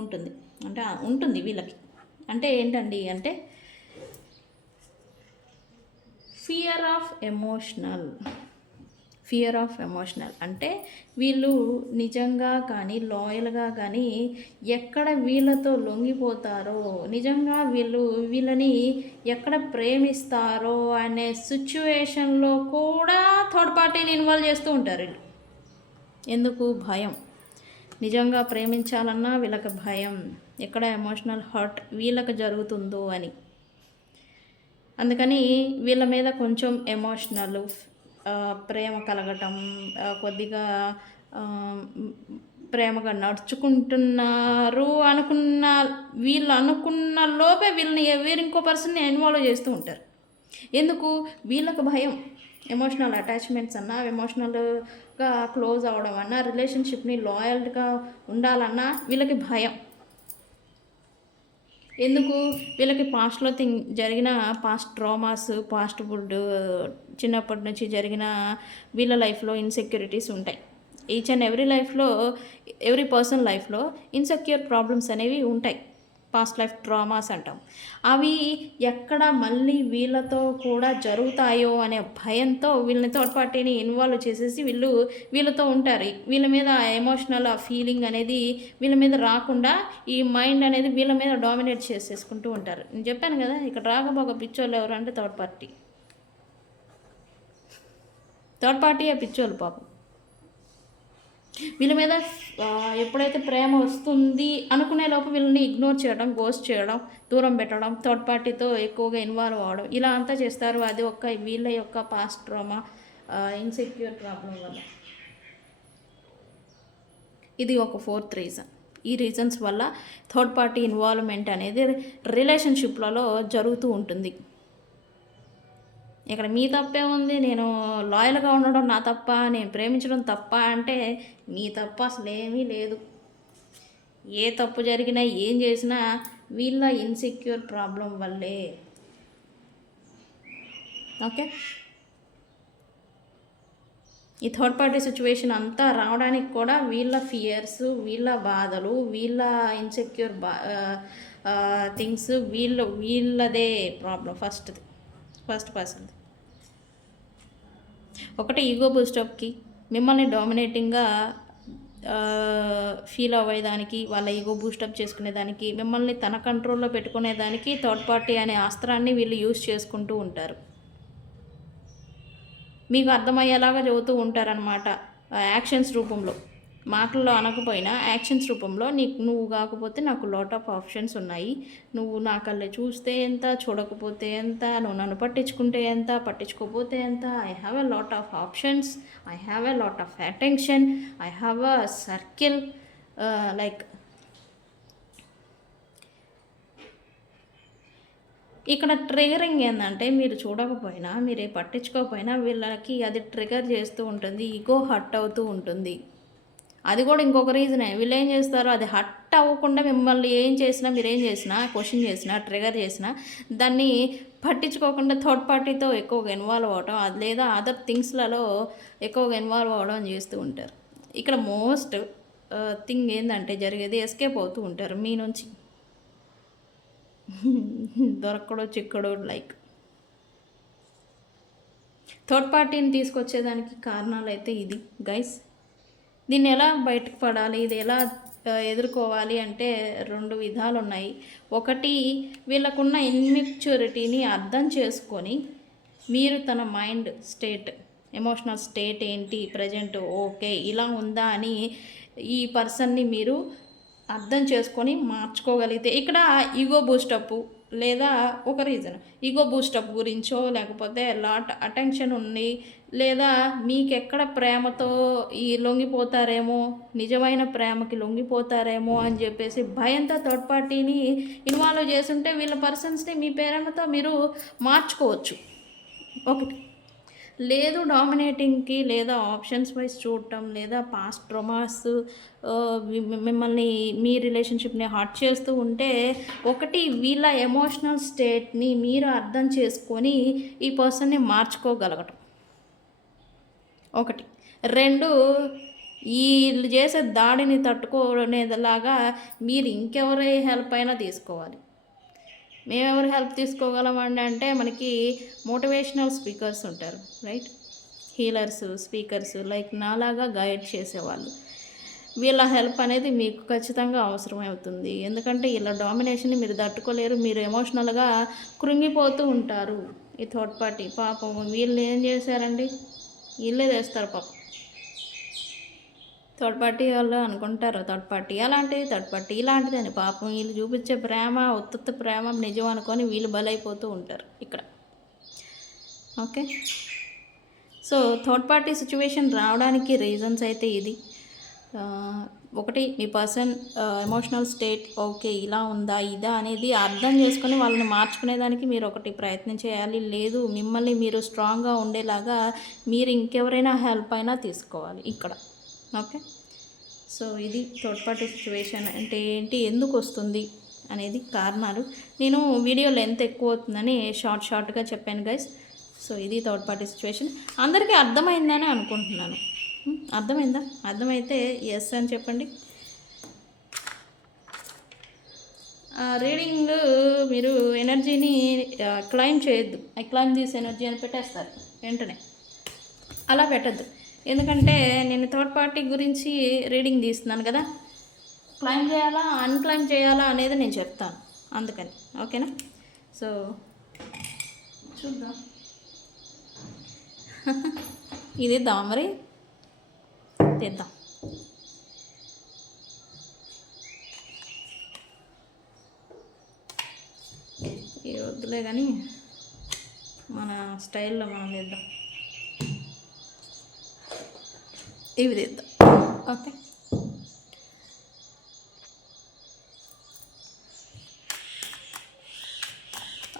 ఉంటుంది అంటే ఉంటుంది వీళ్ళకి. అంటే ఏంటండి అంటే ఫియర్ ఆఫ్ ఎమోషనల్ అంటే వీళ్ళు నిజంగా కానీ లాయల్గా కానీ ఎక్కడ వీళ్ళతో లొంగిపోతారో, నిజంగా వీళ్ళని ఎక్కడ ప్రేమిస్తారో అనే సిచ్యువేషన్లో కూడా థర్డ్ పార్టీని ఇన్వాల్వ్ చేస్తూ ఉంటారు. ఎందుకు? భయం. నిజంగా ప్రేమించాలన్నా వీళ్ళకి భయం, ఎక్కడ ఎమోషనల్ హర్ట్ వీళ్ళకి జరుగుతుందో అని. అందుకని వీళ్ళ మీద కొంచెం ఎమోషనల్ ప్రేమ కలగటం, కొద్దిగా ప్రేమగా నడుచుకుంటున్నారు వీళ్ళు అనుకున్న లోపే వీళ్ళని ఇంకో పర్సన్ని ఇన్వాల్వ్ చేస్తూ ఉంటారు. ఎందుకు? వీళ్ళకి భయం. ఎమోషనల్ అటాచ్మెంట్స్ అన్నా, ఎమోషనల్గా క్లోజ్ అవ్వడం అన్నా, రిలేషన్షిప్ని లాయల్గా ఉండాలన్నా వీళ్ళకి భయం. ఎందుకు? వీళ్ళకి పాస్ట్లో జరిగిన పాస్ట్ ట్రామాస్, పాస్ట్ చిన్నప్పటి నుంచి జరిగిన వీళ్ళ లైఫ్లో ఇన్సెక్యూరిటీస్ ఉంటాయి. ఈచ్ అండ్ ఎవ్రీ పర్సన్ లైఫ్లో ఇన్సెక్యూర్ ప్రాబ్లమ్స్ అనేవి ఉంటాయి. పాస్ట్ లైఫ్ ట్రామాస్ అంటాం. అవి ఎక్కడ మళ్ళీ వీళ్ళతో కూడా జరుగుతాయో అనే భయంతో వీళ్ళని థర్డ్ పార్టీని ఇన్వాల్వ్ చేసేసి వీళ్ళతో ఉంటారు. వీళ్ళ మీద ఎమోషనల్ ఫీలింగ్ అనేది వీళ్ళ మీద రాకుండా ఈ మైండ్ అనేది వీళ్ళ మీద డామినేట్ చేసేసుకుంటూ ఉంటారు. నేను చెప్పాను కదా, ఇక్కడ రాకపోక పిచ్చోళ్ళు ఎవరు అంటే థర్డ్ పార్టీయే పిచ్చోళ్ళు పాపం. వీళ్ళ మీద ఎప్పుడైతే ప్రేమ వస్తుంది అనుకునే లోపు వీళ్ళని ఇగ్నోర్ చేయడం, గోస్ట్ చేయడం, దూరం పెట్టడం, థర్డ్ పార్టీతో ఎక్కువగా ఇన్వాల్వ్ అవ్వడం ఇలా అంతా చేస్తారు. అది వీళ్ళ యొక్క పాస్ట్ ట్రామా, ఇన్సెక్యూర్ ప్రాబ్లం వల్ల. ఇది ఒక ఫోర్త్ రీజన్. ఈ రీజన్స్ వల్ల థర్డ్ పార్టీ ఇన్వాల్వ్మెంట్ అనేది రిలేషన్షిప్లలో జరుగుతూ ఉంటుంది. ఇక్కడ మీ తప్పే ఉంది, నేను లాయల్గా ఉండడం నా తప్ప, నేను ప్రేమించడం తప్ప అంటే మీ తప్ప అసలు ఏమీ లేదు. ఏ తప్పు జరిగినా ఏం చేసినా వీళ్ళ ఇన్సెక్యూర్ ప్రాబ్లం వల్లే. ఓకే, ఈ థర్డ్ పార్టీ సిచ్యువేషన్ అంతా రావడానికి కూడా వీళ్ళ ఫియర్స్, వీళ్ళ బాధలు, వీళ్ళ ఇన్సెక్యూర్ థింగ్స్ వీళ్ళదే ప్రాబ్లం. ఫస్ట్ పర్సన్ ఒకటి ఈగో బూస్టప్కి, మిమ్మల్ని డామినేటింగ్గా ఫీల్ అవ్వేదానికి, వాళ్ళ ఈగో బూస్టప్ చేసుకునేదానికి, మిమ్మల్ని తన కంట్రోల్లో పెట్టుకునేదానికి థర్డ్ పార్టీ అనే అస్త్రాన్ని వీళ్ళు యూజ్ చేసుకుంటూ ఉంటారు. మీకు అర్థమయ్యేలాగా చెబుతూ ఉంటారనమాట యాక్షన్స్ రూపంలో. మాటల్లో అనకపోయినా యాక్షన్స్ రూపంలో నువ్వు కాకపోతే నాకు లాట్ ఆఫ్ ఆప్షన్స్ ఉన్నాయి, నువ్వు నా కళ్ళే చూస్తే ఎంత, చూడకపోతే ఎంత, నువ్వు నన్ను పట్టించుకుంటే ఎంత, పట్టించుకోకపోతే ఎంత, I have a lot of options, I have a lot of attention, I have a circle. Like ఇక్కడ ట్రిగరింగ్ ఏంటంటే మీరు చూడకపోయినా, మీరే పట్టించుకోకపోయినా వీళ్ళకి అది ట్రిగర్ చేస్తూ ఉంటుంది, ఈగో హర్ట్ అవుతూ ఉంటుంది. అది కూడా ఇంకొక రీజనే. వీళ్ళు ఏం చేస్తారు, అది హర్ట్ అవ్వకుండా మిమ్మల్ని మీరేం చేసినా క్వశ్చన్ చేసినా, ట్రిగర్ చేసినా దాన్ని పట్టించుకోకుండా థర్డ్ పార్టీతో ఎక్కువగా ఇన్వాల్వ్ అవ్వడం, అది లేదా అదర్ థింగ్స్లలో ఎక్కువగా ఇన్వాల్వ్ అవ్వడం చేస్తూ ఉంటారు. ఇక్కడ మోస్ట్ థింగ్ ఏంటంటే జరిగేది, ఎస్కేప్ అవుతూ ఉంటారు మీ నుంచి. దొరకడో చిక్కడో. లైక్ థర్డ్ పార్టీని తీసుకొచ్చేదానికి కారణాలు అయితే ఇది గైస్. దీన్ని ఎలా బయటకు పడాలి, ఇది ఎలా ఎదుర్కోవాలి అంటే 2 విధాలు ఉన్నాయి. ఒకటి, వీళ్ళకున్న ఇన్మెచ్యూరిటీని అర్థం చేసుకొని మీరు తన మైండ్ స్టేట్, ఎమోషనల్ స్టేట్ ఏంటి ప్రజెంట్, ఓకే ఇలా ఉందా అని ఈ పర్సన్ని మీరు అర్థం చేసుకొని మార్చుకోగలిగితే, ఇక్కడ ఈగో బూస్టప్ లేదా ఒక రీజన్ ఈగో బూస్టప్ గురించో, లేకపోతే లాట్ అటెన్షన్ ఉంది, లేదా మీకెక్కడ ప్రేమతో ఈ లొంగిపోతారేమో, నిజమైన ప్రేమకి లొంగిపోతారేమో అని చెప్పేసి భయంతో థర్డ్ పార్టీని ఇన్వాల్వ్ చేస్తుంటే వీళ్ళ పర్సన్స్ని మీ ప్రేమతో మీరు మార్చుకోవచ్చు. ఒకటి లేదు డామినేటింగ్కి, లేదా ఆప్షన్స్ వైజ్ చూడటం, లేదా పాస్ట్ ట్రోమాస్ మిమ్మల్ని మీ రిలేషన్షిప్ని హర్ట్ చేస్తూ ఉంటే, ఒకటి వీళ్ళ ఎమోషనల్ స్టేట్ని మీరు అర్థం చేసుకొని ఈ పర్సన్ని మార్చుకోగలగటం ఒకటి. రెండు, వీళ్ళు చేసే దాడిని తట్టుకోనేలాగా మీరు ఇంకెవరి హెల్ప్ అయినా తీసుకోవాలి. మేము ఎవరు హెల్ప్ తీసుకోగలమండి అంటే, మనకి మోటివేషనల్ స్పీకర్స్ ఉంటారు, రైట్, హీలర్స్, స్పీకర్స్, లైక్ నాలాగా గైడ్ చేసేవాళ్ళు. వీళ్ళ హెల్ప్ అనేది మీకు ఖచ్చితంగా అవసరమవుతుంది. ఎందుకంటే వీళ్ళ డామినేషన్ని మీరు తట్టుకోలేరు, మీరు ఎమోషనల్గా కృంగిపోతూ ఉంటారు. ఈ థర్డ్ పార్టీ పాపం వీళ్ళు ఏం చేశారండి, వీళ్ళే చేస్తారు పాపం. థర్డ్ పార్టీ వాళ్ళు అనుకుంటారు థర్డ్ పార్టీ అలాంటిది, థర్డ్ పార్టీ ఇలాంటిది అని. పాపం వీళ్ళు చూపించే ప్రేమ ఉత్తుత్త ప్రేమ నిజం అనుకొని వీళ్ళు బలైపోతూ ఉంటారు ఇక్కడ. Okay, so third party situation రావడానికి రీజన్స్ అయితే ఇది. ఒకటి, మీ పర్సన్ ఎమోషనల్ స్టేట్ ఓకే ఇలా ఉందా ఇదా అనేది అర్థం చేసుకొని వాళ్ళని మార్చుకునేదానికి మీరు ఒకటి ప్రయత్నం చేయాలి. లేదు, మిమ్మల్ని మీరు స్ట్రాంగ్గా ఉండేలాగా మీరు ఇంకెవరైనా హెల్ప్ అయినా తీసుకోవాలి ఇక్కడ. ఓకే, సో ఇది థర్డ్ పార్టీ సిచ్యువేషన్ అంటే ఏంటి, ఎందుకు వస్తుంది అనేది కారణాలు. నేను వీడియో లెంత్ ఎక్కువ అవుతుందని షార్ట్గా చెప్పాను గైస్. సో ఇది థర్డ్ పార్టీ సిచ్యువేషన్. అందరికీ అర్థమైందని అనుకుంటున్నాను. అర్థమైందా? అర్థమైతే ఎస్ అని చెప్పండి. రీడింగ్ మీరు ఎనర్జీని క్లైమ్ చేయొద్దు. ఐ క్లైమ్ దిస్ ఎనర్జీ అని పెట్టేస్తారు వెంటనే. అలా పెట్టద్దు, ఎందుకంటే నేను థర్డ్ పార్టీ గురించి రీడింగ్ తీస్తున్నాను కదా, క్లైమ్ చేయాలా అన్క్లైమ్ చేయాలా అనేది నేను చెప్తాను, అందుకని. ఓకేనా? సో చూద్దాం. ఇది మరి తెద్దాం. ఇది వద్దులే కానీ మన స్టైల్లో మనం తెద్దాం. ఇవి తెద్దాం. Okay,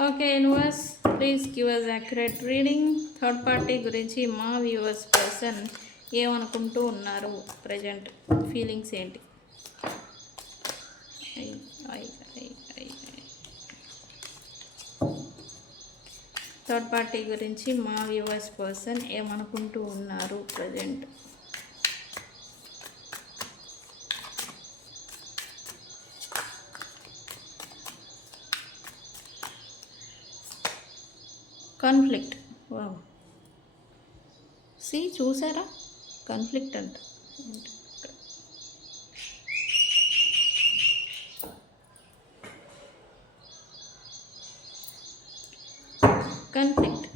okay universe, please give us accurate reading. Third party గురించి మా వ్యూవర్స్ పర్సన్ ఏమనుకుంటూ ఉన్నారు, ప్రజెంట్ ఫీలింగ్స్ ఏంటి? థర్డ్ పార్టీ గురించి మా వ్యూవర్స్ పర్సన్ ఏమనుకుంటూ ఉన్నారు ప్రజెంట్? కాన్ఫ్లిక్ట్. వావ్, సి చూసారా, కాన్ఫ్లిక్ట్ అంట. కాన్ఫ్లిక్ట్.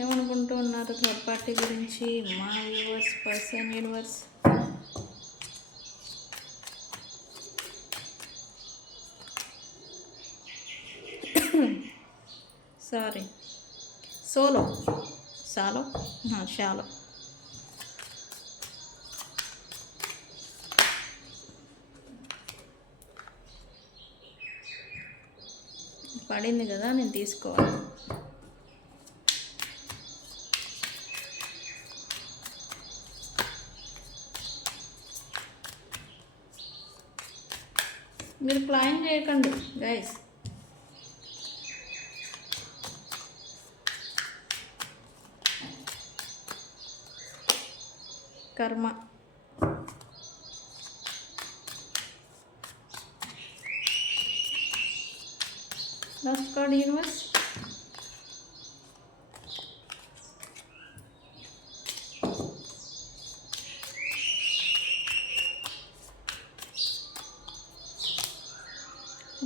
ఏమనుకుంటూ ఉన్నారు థర్డ్ పార్టీ గురించి మా వ్యూవర్స్ పర్సన్? Universe, sorry, shallow. పడింది కదా, నేను తీసుకోవాలి. మీరు క్లైమ్ చేయకండి guys. Karma. Last card universe.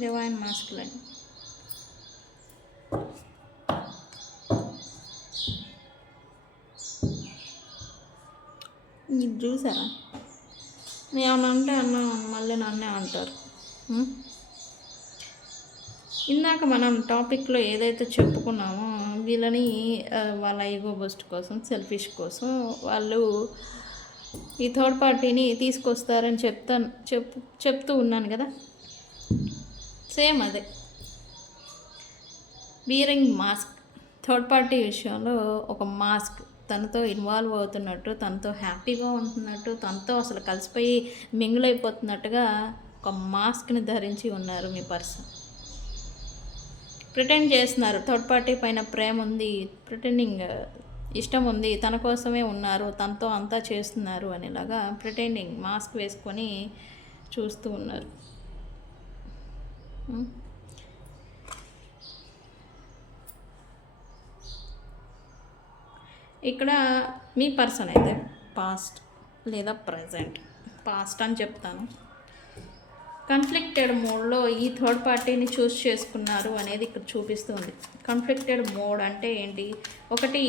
Divine masculine. ఇది చూసారా, ఏమన్నా అంటే అన్నా మళ్ళీ నన్నే అంటారు. ఇందాక మనం టాపిక్లో ఏదైతే చెప్పుకున్నామో వీళ్ళని వాళ్ళ ఈగో బూస్ట్ కోసం, సెల్ఫిష్ కోసం వాళ్ళు ఈ థర్డ్ పార్టీని తీసుకొస్తారని చెప్తూ ఉన్నాను కదా. సేమ్ అదే వీరింగ్ మాస్క్. థర్డ్ పార్టీ విషయంలో ఒక మాస్క్, తనతో ఇన్వాల్వ్ అవుతున్నట్టు, తనతో హ్యాపీగా ఉంటున్నట్టు, తనతో అసలు కలిసిపోయి మింగులైపోతున్నట్టుగా ఒక మాస్క్ని ధరించి ఉన్నారు మీ పర్సన్. ప్రిటెండ్ చేస్తున్నారు థర్డ్ పార్టీ పైన ప్రేమ ఉంది, ప్రిటెండింగ్ ఇష్టం ఉంది, తన కోసమే ఉన్నారు, తనతో అంతా చేస్తున్నారు అనేలాగా ప్రిటెండింగ్ మాస్క్ వేసుకొని చూస్తూ ఉన్నారు. ఇక్కడ మీ పర్సన్ అయితే పాస్ట్ లేదా ప్రజెంట్, పాస్ట్ అని చెప్తాను, కన్ఫ్లిక్టెడ్ మోడ్లో ఈ థర్డ్ పార్టీని చూస్ చేసుకున్నారు అనేది ఇక్కడ చూపిస్తుంది. కన్ఫ్లిక్టెడ్ మోడ్ అంటే ఏంటి? ఒకటి,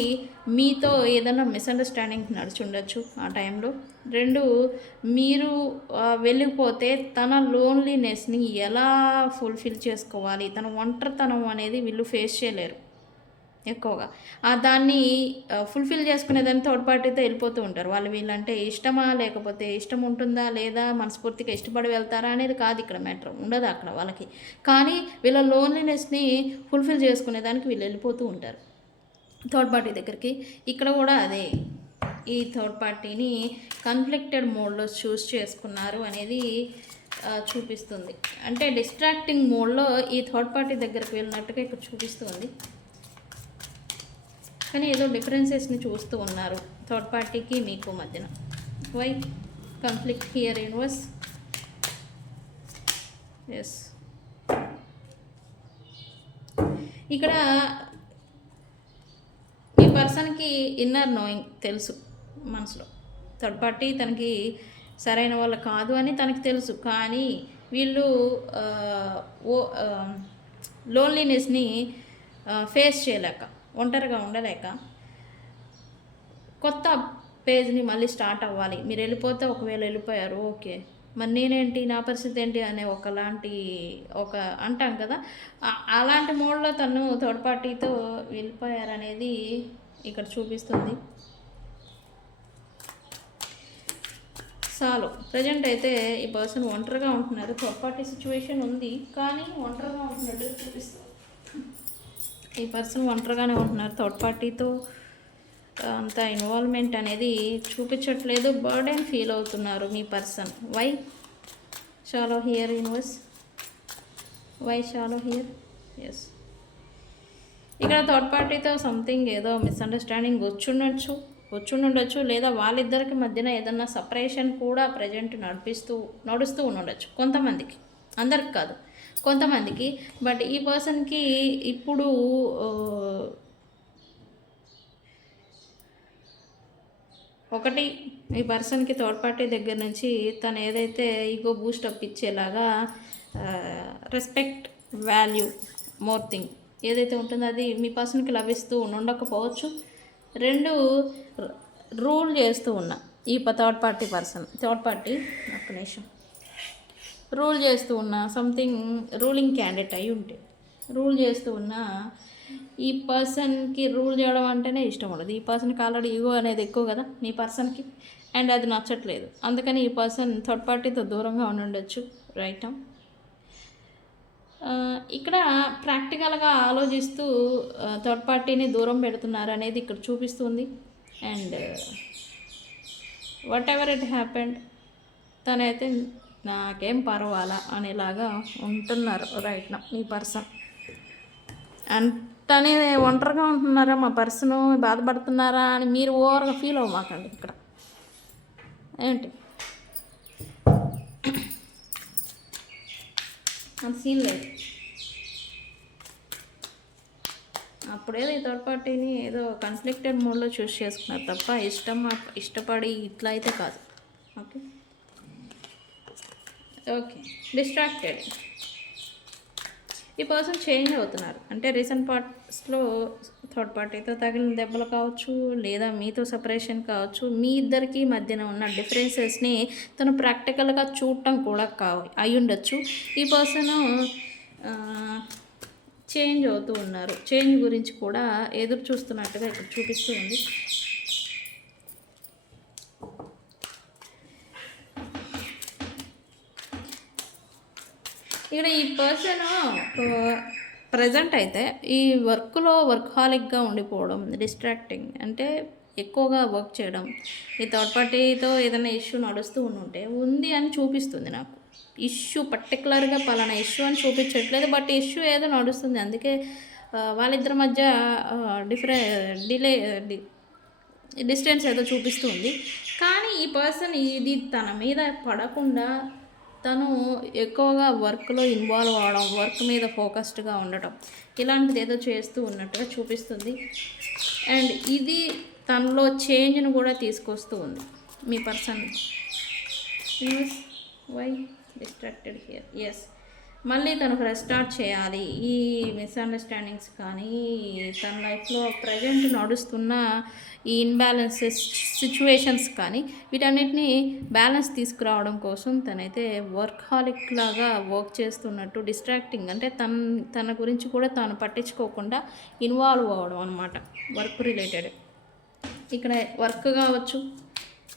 మీతో ఏదైనా మిస్అండర్స్టాండింగ్ నడిచి ఉండొచ్చు ఆ టైంలో. రెండు, మీరు వెళ్ళిపోతే తన లోన్లీనెస్ని ఎలా ఫుల్ఫిల్ చేసుకోవాలి, తన ఒంటరితనం అనేది వీళ్ళు ఫేస్ చేయలేరు ఎక్కువగా. దాన్ని ఫుల్ఫిల్ చేసుకునేదాన్ని థర్డ్ పార్టీతో వెళ్ళిపోతూ ఉంటారు. వాళ్ళు వీళ్ళంటే ఇష్టమా, లేకపోతే ఇష్టం ఉంటుందా లేదా, మనస్ఫూర్తిగా ఇష్టపడి వెళ్తారా అనేది కాదు ఇక్కడ మ్యాటర్, ఉండదు అక్కడ వాళ్ళకి. కానీ వీళ్ళ లోన్లీనెస్ని ఫుల్ఫిల్ చేసుకునేదానికి వీళ్ళు వెళ్ళిపోతూ ఉంటారు థర్డ్ పార్టీ దగ్గరికి. ఇక్కడ కూడా అదే, ఈ థర్డ్ పార్టీని కన్ఫ్లిక్టెడ్ మోడ్లో చూస్ చేసుకున్నారు అనేది చూపిస్తుంది. అంటే డిస్ట్రాక్టింగ్ మోడ్లో ఈ థర్డ్ పార్టీ దగ్గరికి వెళ్ళినట్టుగా ఇక్కడ చూపిస్తుంది. కానీ ఏదో డిఫరెన్సెస్ని చూస్తూ ఉన్నారు థర్డ్ పార్టీకి మీకు మధ్యన. Why conflict here universe? Yes, ఇక్కడ ఈ పర్సన్కి ఇన్నర్ నోయింగ్ తెలుసు మనసులో, థర్డ్ పార్టీ తనకి సరైన వాళ్ళు కాదు అని తనకి తెలుసు. కానీ వీళ్ళు లోన్లీనెస్ని ఫేస్ చేయలేక, ఒంటరిగా ఉండలేక, కొత్త పేజ్ని మళ్ళీ స్టార్ట్ అవ్వాలి. మీరు వెళ్ళిపోతే, ఒకవేళ వెళ్ళిపోయారు ఓకే, మరి నేనేంటి, నా పరిస్థితి ఏంటి అనే ఒక అంటాం కదా, అలాంటి మోడ్లో తను థర్డ్ పార్టీతో వెళ్ళిపోయారనేది ఇక్కడ చూపిస్తుంది. చాలు, ప్రజెంట్ అయితే ఈ పర్సన్ ఒంటరిగా ఉంటున్నారు. థర్డ్ పార్టీ సిచ్యువేషన్ ఉంది కానీ ఒంటరిగా ఉంటున్నట్టు చూపిస్తుంది. ఈ పర్సన్ ఒంటరిగానే ఉంటున్నారు, థర్డ్ పార్టీతో అంత ఇన్వాల్వ్మెంట్ అనేది చూపించట్లేదు, బర్డెన్ ఫీల్ అవుతున్నారు మీ person. Why shallow here universe? Why shallow here? Yes, ఇక్కడ థర్డ్ పార్టీతో సంథింగ్ ఏదో మిస్అండర్స్టాండింగ్ వచ్చుండొచ్చు, లేదా వాళ్ళిద్దరికి మధ్యన ఏదన్నా సపరేషన్ కూడా ప్రజెంట్ నడుస్తూ ఉండొచ్చు కొంతమందికి, అందరికి కాదు కొంతమందికి. బట్ ఈ పర్సన్కి ఇప్పుడు ఒకటి, ఈ పర్సన్కి థర్డ్ పార్టీ దగ్గర నుంచి తను ఏదైతే ఈగో బూస్టప్ ఇచ్చేలాగా రెస్పెక్ట్, వాల్యూ, మోర్ థింగ్ ఏదైతే ఉంటుందో అది మీ పర్సన్కి లభిస్తూ ఉండకపోవచ్చు. రెండు, రూల్ చేస్తూ ఉన్నా ఈ థర్డ్ పార్టీ ఒక్క నిమిషం, రూల్ చేస్తూ ఉన్న సంథింగ్ రూలింగ్ క్యాండిడేట్ అయి ఉంటే, రూల్ చేస్తూ ఉన్న ఈ పర్సన్కి రూల్ చేయడం అంటేనే ఇష్టం ఉండదు. ఈ పర్సన్కి ఆల్రెడీ ఈగో అనేది ఎక్కువ కదా మీ పర్సన్కి, అండ్ అది నచ్చట్లేదు. అందుకని ఈ పర్సన్ థర్డ్ పార్టీతో దూరంగా ఉండొచ్చు. రైట్, ఇక్కడ ప్రాక్టికల్గా ఆలోచిస్తూ థర్డ్ పార్టీని దూరం పెడుతున్నారు అనేది ఇక్కడ చూపిస్తుంది. And what ever it happened, తనైతే నాకేం పర్వాలా అనేలాగా ఉంటున్నారు రైట్ నా మీ పర్సన్. అంటనే ఒంటరిగా ఉంటున్నారా మా పర్సను, బాధపడుతున్నారా అని మీరు ఓవర్గా ఫీల్ అవ్వమాకండి. ఇక్కడ ఏంటి అంత సీన్ లేదు. అప్పుడేదో ఈ థర్డ్ పార్టీని ఏదో కన్ఫ్లిక్టెడ్ మోడ్లో చూస్ చేసుకున్నారు తప్ప ఇష్టపడి ఇట్లా అయితే కాదు. Okay okay, distracted. ఈ పర్సన్ చేంజ్ అవుతున్నారు. అంటే రీసెంట్ పార్ట్స్లో థర్డ్ పార్టీతో తగిలిన దెబ్బలు కావచ్చు, లేదా మీతో సపరేషన్ కావచ్చు, మీ ఇద్దరికి మధ్యన ఉన్న డిఫరెన్సెస్ని తను ప్రాక్టికల్గా చూడటం కూడా అయి ఉండొచ్చు. ఈ పర్సన్ చేంజ్ అవుతూ ఉన్నారు. చేంజ్ గురించి కూడా ఎదురు చూస్తున్నట్టుగా ఇక్కడ చూపిస్తూ ఉంది. ఇక్కడ ఈ పర్సన్ ప్రజెంట్ అయితే ఈ వర్క్ హాలిక్గా ఉండిపోవడం, డిస్ట్రాక్టింగ్ అంటే ఎక్కువగా వర్క్ చేయడం, ఈ థర్డ్ పార్టీతో ఏదైనా ఇష్యూ నడుస్తూ ఉంది అని చూపిస్తుంది నాకు. ఇష్యూ పర్టికులర్గా పలానా ఇష్యూ అని చూపించట్లేదు, బట్ ఇష్యూ ఏదో నడుస్తుంది. అందుకే వాళ్ళిద్దరి మధ్య డిస్టెన్స్ ఏదో చూపిస్తుంది. కానీ ఈ పర్సన్ ఇది తన మీద పడకుండా తను ఎక్కువగా వర్క్లో ఇన్వాల్వ్ అవడం, వర్క్ మీద ఫోకస్డ్గా ఉండటం, ఇలాంటిది ఏదో చేస్తూ ఉన్నట్టుగా చూపిస్తుంది. అండ్ ఇది తనలో చేంజ్ను కూడా తీసుకొస్తూ ఉంది మీ person. Why distracted here? Yes, మళ్ళీ తనకు రెస్టార్ట్ చేయాలి. ఈ మిస్అండర్స్టాండింగ్స్ కానీ తన లైఫ్లో ప్రజెంట్ నడుస్తున్న ఈ ఇన్బ్యాలెన్సెస్ సిచ్యువేషన్స్ కానీ వీటన్నిటిని బ్యాలెన్స్ తీసుకురావడం కోసం తనైతే వర్క్హాలిక్ లాగా వర్క్ చేస్తున్నట్టు, డిస్ట్రాక్టింగ్ అంటే తన గురించి కూడా తాను పట్టించుకోకుండా ఇన్వాల్వ్ అవ్వడం అనమాట, వర్క్ రిలేటెడ్. ఇక్కడ వర్క్ కావచ్చు,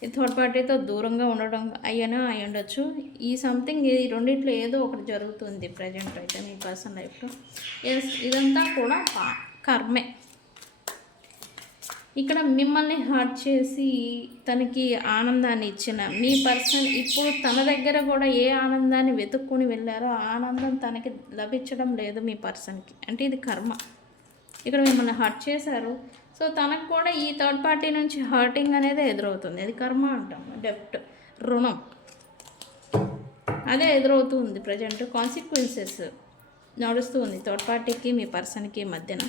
ఈ థర్డ్ పార్టీతో దూరంగా ఉండడం అయి ఉండొచ్చు. ఈ సంథింగ్ ఈ రెండిట్లో ఏదో ఒకటి జరుగుతుంది ప్రజెంట్ అయితే మీ పర్సన్ లైఫ్లో. ఇదంతా కూడా కర్మే. ఇక్కడ మిమ్మల్ని హర్ట్ చేసి తనకి ఆనందాన్ని ఇచ్చిన మీ పర్సన్ ఇప్పుడు తన దగ్గర కూడా ఏ ఆనందాన్ని వెతుక్కొని వెళ్ళారో ఆ ఆనందం తనకి లభించడం లేదు మీ పర్సన్కి. అంటే ఇది కర్మ. ఇక్కడ మిమ్మల్ని హర్ట్ చేశారు, సో తనకు కూడా ఈ థర్డ్ పార్టీ నుంచి హర్టింగ్ అనేది ఎదురవుతుంది. అది కర్మ అంటాం, డెప్ట్, రుణం, అదే ఎదురవుతుంది ప్రజెంట్. కాన్సిక్వెన్సెస్ నడుస్తూ ఉంది థర్డ్ పార్టీకి మీ పర్సన్కి మధ్యన.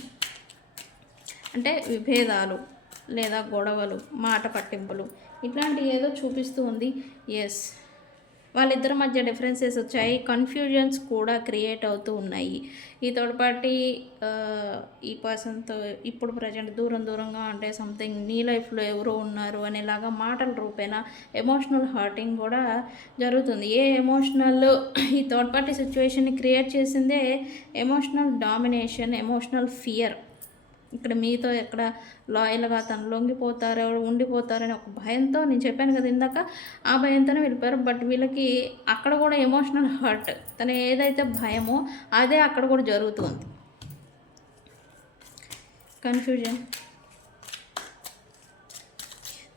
అంటే విభేదాలు లేదా గొడవలు, మాట పట్టింపులు, ఇట్లాంటివి ఏదో చూపిస్తూ ఉంది. ఎస్, వాళ్ళిద్దరి మధ్య డిఫరెన్సెస్ వచ్చాయి, కన్ఫ్యూజన్స్ కూడా క్రియేట్ అవుతూ ఉన్నాయి. ఈ థర్డ్ పార్టీ ఈ పర్సన్తో ఇప్పుడు ప్రజెంట్ దూరంగా అంటే సంథింగ్ నీ లైఫ్లో ఎవరో ఉన్నారు అనేలాగా మాటల రూపేణా ఎమోషనల్ హర్టింగ్ కూడా జరుగుతుంది. ఎమోషనల్ ఈ థర్డ్ పార్టీ సిచ్యువేషన్ని క్రియేట్ చేసిందే ఎమోషనల్ డామినేషన్, ఎమోషనల్ ఫియర్. ఇక్కడ మీతో ఎక్కడ లాయల్గా తను లొంగిపోతారో ఉండిపోతారని ఒక భయంతో, నేను చెప్పాను కదా ఇందాక, ఆ భయంతోనే వెళ్ళిపోయారు. బట్ వీళ్ళకి అక్కడ కూడా ఎమోషనల్ హర్ట్, తను ఏదైతే భయమో అదే అక్కడ కూడా జరుగుతుంది. కన్ఫ్యూజన్.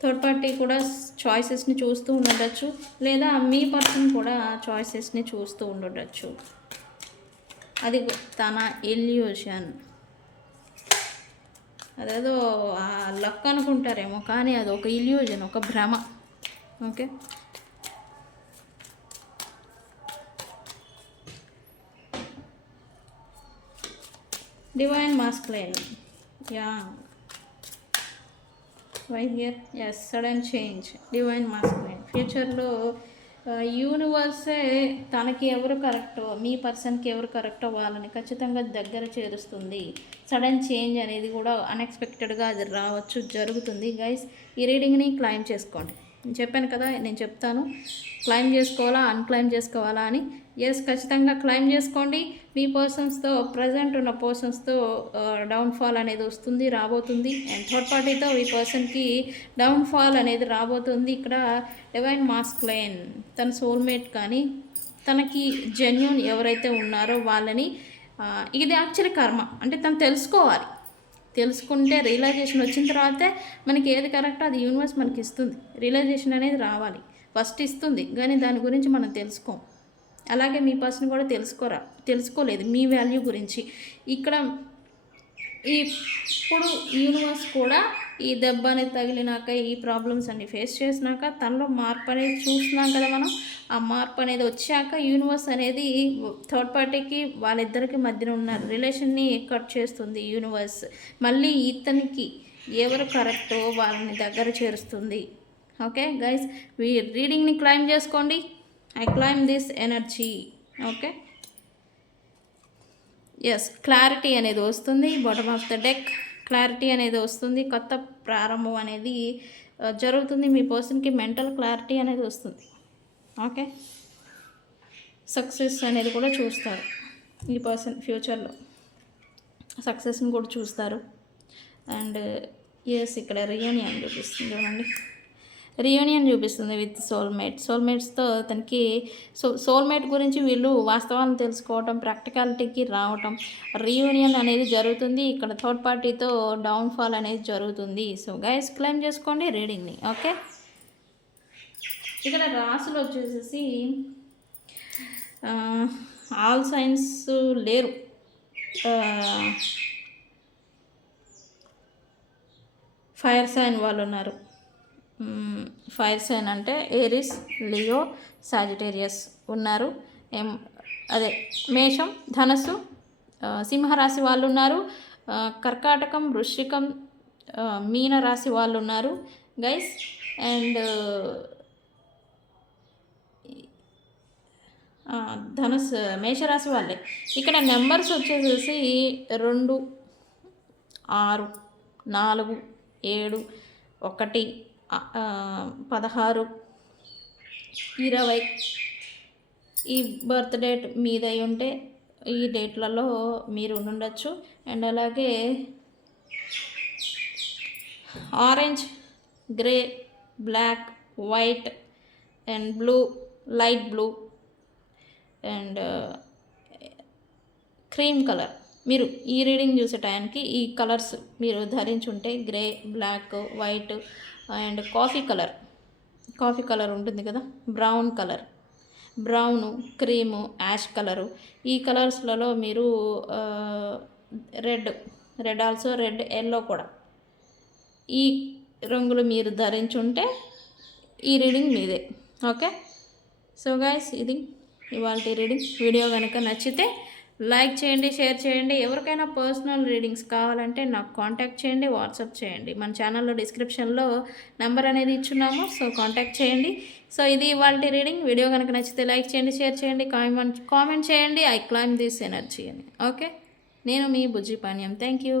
థర్డ్ పార్టీ కూడా చాయిసెస్ని చూస్తూ ఉండొచ్చు, లేదా మీ పర్సన్ కూడా చాయిసెస్ని చూస్తూ ఉండొచ్చు. అది తన ఇల్యూషన్. అదేదో లక్ అనుకుంటారేమో, కానీ అది ఒక ఇల్యూజన్, ఒక భ్రమ. Okay, divine masculine, yeah, why here? Yes, sudden change, divine masculine. ఫ్యూచర్లో యూనివర్సే తనకి ఎవరు కరెక్టో, మీ పర్సన్కి ఎవరు కరెక్టో వాళ్ళని ఖచ్చితంగా దగ్గర చేరుస్తుంది. సడన్ చేంజ్ అనేది కూడా అన్ఎక్స్పెక్టెడ్గా అది రావచ్చు, జరుగుతుంది. గైస్, ఈ రీడింగ్ని క్లైమ్ చేసుకోండి. నేను చెప్పాను కదా, నేను చెప్తాను క్లైమ్ చేసుకోవాలా అన్క్లైమ్ చేసుకోవాలా అని. ఎస్, ఖచ్చితంగా క్లైమ్ చేసుకోండి. మీ పర్సన్స్తో, ప్రజెంట్ ఉన్న పర్సన్స్తో డౌన్ఫాల్ అనేది వస్తుంది, రాబోతుంది. అండ్ థర్డ్ పార్టీతో ఈ పర్సన్కి డౌన్ఫాల్ అనేది రాబోతుంది. ఇక్కడ డివైన్ మాస్కులైన్ తన సోల్మేట్ కానీ తనకి జెన్యూన్ ఎవరైతే ఉన్నారో వాళ్ళని, ఇది యాక్చువల్లీ కర్మ. అంటే తను తెలుసుకోవాలి, తెలుసుకుంటే రియలైజేషన్ వచ్చిన తర్వాతే మనకి ఏది కరెక్టో అది యూనివర్స్ మనకి ఇస్తుంది. రియలైజేషన్ అనేది రావాలి, ఫస్ట్ ఇస్తుంది, కానీ దాని గురించి మనం తెలుసుకోం. అలాగే మీ పర్సన్ కూడా తెలుసుకోలేదు మీ వాల్యూ గురించి. ఇక్కడ ఇప్పుడు యూనివర్స్ కూడా ఈ దెబ్బ అనేది తగిలినాక, ఈ ప్రాబ్లమ్స్ అన్ని ఫేస్ చేసినాక తనలో మార్పు అనేది చూస్తున్నాం కదా మనం. ఆ మార్పు అనేది వచ్చాక యూనివర్స్ అనేది థర్డ్ పార్టీకి వాళ్ళిద్దరికి మధ్యన ఉన్న రిలేషన్ని కట్ చేస్తుంది యూనివర్స్. మళ్ళీ ఇతనికి ఎవరు కరెక్టో వాళ్ళని దగ్గర చేరుస్తుంది. ఓకే గైస్, రీడింగ్ని క్లైమ్ చేసుకోండి. I claim this energy. Okay, yes, clarity అనేది వస్తుంది. Bottom of the deck clarity అనేది వస్తుంది. కొత్త ప్రారంభం అనేది జరుగుతుంది. మీ పర్సన్కి మెంటల్ క్లారిటీ అనేది వస్తుంది. ఓకే, సక్సెస్ అనేది కూడా చూస్తారు. ఈ పర్సన్ ఫ్యూచర్లో సక్సెస్ని కూడా చూస్తారు. అండ్ ఎస్, ఇక్కడ రియూనియన్ చూపిస్తుంది చూడండి. రియూనియన్ చూపిస్తుంది విత్ సోల్మేట్. సోల్మేట్స్తో తనకి సోల్మేట్ గురించి వీళ్ళు వాస్తవాలను తెలుసుకోవటం, ప్రాక్టికాలిటీకి రావటం, రియూనియన్ అనేది జరుగుతుంది. ఇక్కడ థర్డ్ పార్టీతో డౌన్ఫాల్ అనేది జరుగుతుంది. సో గైస్, క్లెయిమ్ చేసుకోండి రీడింగ్ని. ఓకే, ఇక్కడ రాసులు వచ్చేసేసి ఆల్ సైన్స్ లేరు. ఫైర్ సైన్ వాళ్ళు ఉన్నారు. ఫైర్ సైన్ అంటే ఏరిస్, లియో, సాజిటేరియస్ ఉన్నారు. అదే మేషం, ధనస్సు, సింహరాశి వాళ్ళు ఉన్నారు. కర్కాటకం, వృశ్చికం, మీన రాశి వాళ్ళు ఉన్నారు గైస్. అండ్ ధనుసు, మేషరాశి వాళ్ళే. ఇక్కడ నెంబర్స్ వచ్చేసేసి 2, 6, 4, 7, 1, 16, 20 ఈ బర్త్ డేట్ మీద ఉంటే ఈ డేట్లలో మీరు ఉండొచ్చు. అండ్ అలాగే orange, grey, black, white and blue, light blue and cream colour. మీరు ఈ రీడింగ్ చూసే టైంకి ఈ కలర్స్ మీరు ధరించుంటే grey, black, white and coffee colour ఉంటుంది కదా, brown colour, brown, cream, ash colour, ఈ కలర్స్లలో మీరు రెడ్ ఆల్సో, రెడ్, ఎల్లో కూడా ఈ రంగులు మీరు ధరించుంటే ఈ రీడింగ్ మీదే. ఓకే, సో గైస్, ఇది ఇవాళ రీడింగ్. వీడియో కనుక నచ్చితే లైక్ చేయండి, షేర్ చేయండి. ఎవరికైనా పర్సనల్ రీడింగ్స్ కావాలంటే నాకు కాంటాక్ట్ చేయండి, వాట్సాప్ చేయండి. మన ఛానల్లో డిస్క్రిప్షన్లో నెంబర్ అనేది ఇచ్చున్నాము, సో కాంటాక్ట్ చేయండి. సో ఇది ఇవాళ రీడింగ్. వీడియో కనుక నచ్చితే లైక్ చేయండి, షేర్ చేయండి, కామెంట్ చేయండి. ఐ క్లైమ్ దిస్ ఎనర్జీ అని. ఓకే, నేను మీ బుజ్జి పానీయం. Thank you.